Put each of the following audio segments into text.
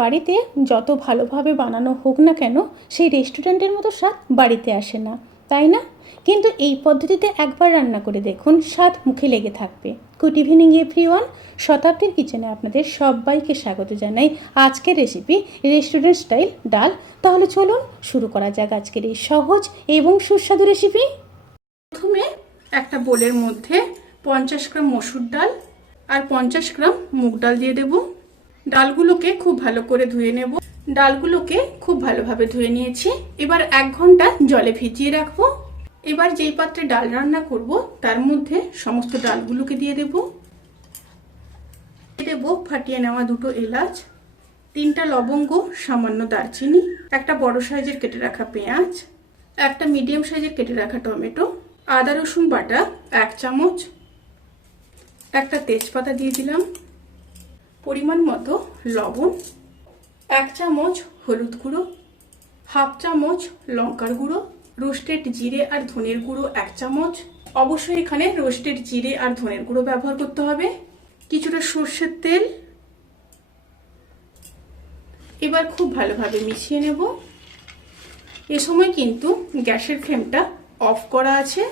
বাড়িতে যত ভালোভাবে বানানো হোক না কেন সেই রেস্টুরেন্টের মতো স্বাদ বাড়িতে আসে না, তাই না? কিন্তু এই পদ্ধতিতে একবার রান্না করে দেখুন, স্বাদ মুখে লেগে থাকবে। গুড ইভিনিং এভরিওয়ান, শতাব্দীর কিচেনে আপনাদের সবাইকে স্বাগত জানাই। আজকের রেসিপি রেস্টুরেন্ট স্টাইল ডাল। তাহলে চলুন শুরু করা যাক আজকের এই সহজ এবং সুস্বাদু রেসিপি। প্রথমে একটা বোলের মধ্যে 50 গ্রাম মসুর ডাল আর 50 গ্রাম মুগ ডাল দিয়ে দেব। ডালগুলোকে খুব ভালো করে ধুয়ে নেব। ডালগুলোকে খুব ভালোভাবে ধুয়ে নিয়েছি। এবার 1 ঘন্টা জলে ভিজিয়ে রাখবো। এবার যেই পাত্রে ডাল রান্না করব তার মধ্যে সমস্ত ডালগুলোকে দিয়ে দেব। ফাটিয়ে নেওয়া 2টো এলাচ, 3টা লবঙ্গ, সামান্য দারচিনি, একটা বড় সাইজের কেটে রাখা পেঁয়াজ, একটা মিডিয়াম সাইজের কেটে রাখা টমেটো, আদা রসুন বাটা 1 চামচ, একটা তেজপাতা দিয়ে দিলাম, পরিমাণ মতো লবণ, 1 চামচ হলুদ গুঁড়ো, হাফ চামচ লঙ্কার গুঁড়ো, রোস্টেড জিরে আর ধনের গুঁড়ো 1 চামচ। অবশ্যই এখানে রোস্টেড জিরে আর ধনের গুঁড়ো ব্যবহার করতে হবে। কিছুটা সর্ষের তেল। এবার খুব ভালোভাবে মিশিয়ে নেব। এ সময় কিন্তু গ্যাসের ফ্লেমটা অফ করা আছে।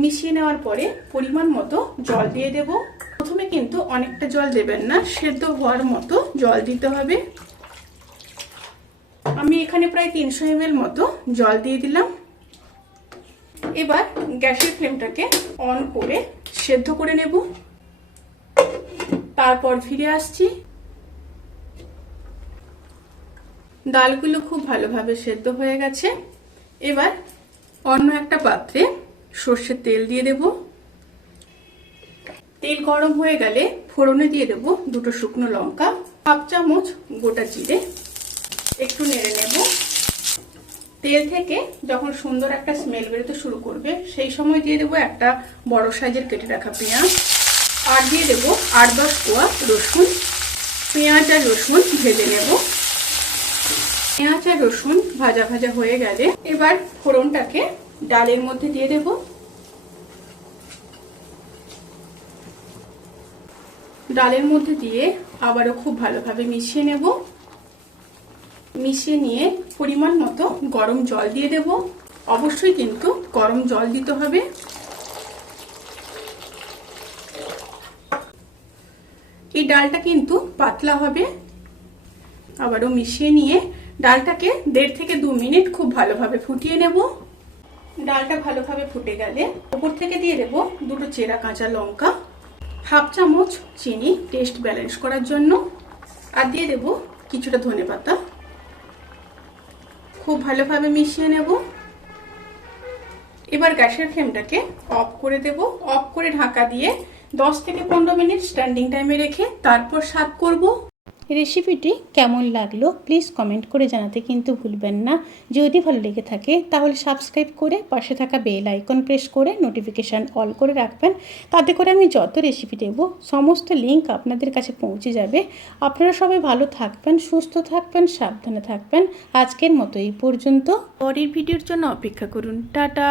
মিশিয়ে নেওয়ার পরে পরিমাণ মতো জল দিয়ে দেব। প্রথমে কিন্তু অনেকটা জল দেবেন না, সেদ্ধ হওয়ার মতো জল দিতে হবে। আমি এখানে প্রায় 300 ml মতো জল দিয়ে দিলাম। এবার গ্যাসের ফ্লেমটাকে অন করে সেদ্ধ করে নেব। তারপর ফিরে আসছি। ডালগুলো খুব ভালোভাবে সেদ্ধ হয়ে গেছে। এবার অন্য একটা পাত্রে সর্ষের তেল দিয়ে দেব। তেল গরম হয়ে গেলে ফোড়নে দিয়ে দেব 2টো শুকনো লঙ্কা, হাফ চামচ গোটা জিরে। একটু নেড়ে নেব। তেল থেকে যখন সুন্দর একটা স্মেল বেরোতে শুরু করবে সেই সময় দিয়ে দেবো একটা বড় সাইজের কেটে রাখা পেঁয়াজ, আর দিয়ে দেবো 8-10 কোয়া রসুন। পেঁয়াজ আর রসুন ভেজে নেব। পেঁয়াজ আর রসুন ভাজা ভাজা হয়ে গেলে এবার ফোড়নটাকে ডালের মধ্যে দিয়ে দেব। ডালের মধ্যে দিয়ে আবারও খুব ভালোভাবে মিশিয়ে নেব। মিশিয়ে নিয়ে পরিমাণ মতো গরম জল দিয়ে দেব। অবশ্যই কিন্তু গরম জল দিতে হবে। এই ডালটা কিন্তু পাতলা হবে। আবারও মিশিয়ে নিয়ে ডালটাকে 1.5 থেকে 2 মিনিট খুব ভালোভাবে ফুটিয়ে নেব। ডালটা ভালোভাবে ফুটে গেলে উপর থেকে দিয়ে দেব 2টো চেরা কাঁচা লঙ্কা, হাফ চামচ চিনি টেস্ট ব্যালেন্স করার জন্য, আর দিয়ে দেব কিছুটা ধনেপাতা। খুব ভালোভাবে মিশিয়ে নেব। এবার গ্যাসের ফ্লেমটাকে অফ করে দেব। অফ করে ঢাকা দিয়ে 10 থেকে 15 মিনিট স্ট্যান্ডিং টাইমে রেখে তারপর সার্ভ করব। রেসিপিটি কেমন লাগলো প্লিজ কমেন্ট করে জানাতে কিন্তু ভুলবেন না। যদি ভালো লেগে থাকে তাহলে সাবস্ক্রাইব করে পাশে থাকা বেল আইকন প্রেস করে নোটিফিকেশান অল করে রাখবেন। তাতে করে আমি যত রেসিপি দেব সমস্ত লিঙ্ক আপনাদের কাছে পৌঁছে যাবে। আপনারা সবাই ভালো থাকবেন, সুস্থ থাকবেন, সাবধানে থাকবেন। আজকের মতো এই পর্যন্ত। পরের ভিডিওর জন্য অপেক্ষা করুন। টাটা।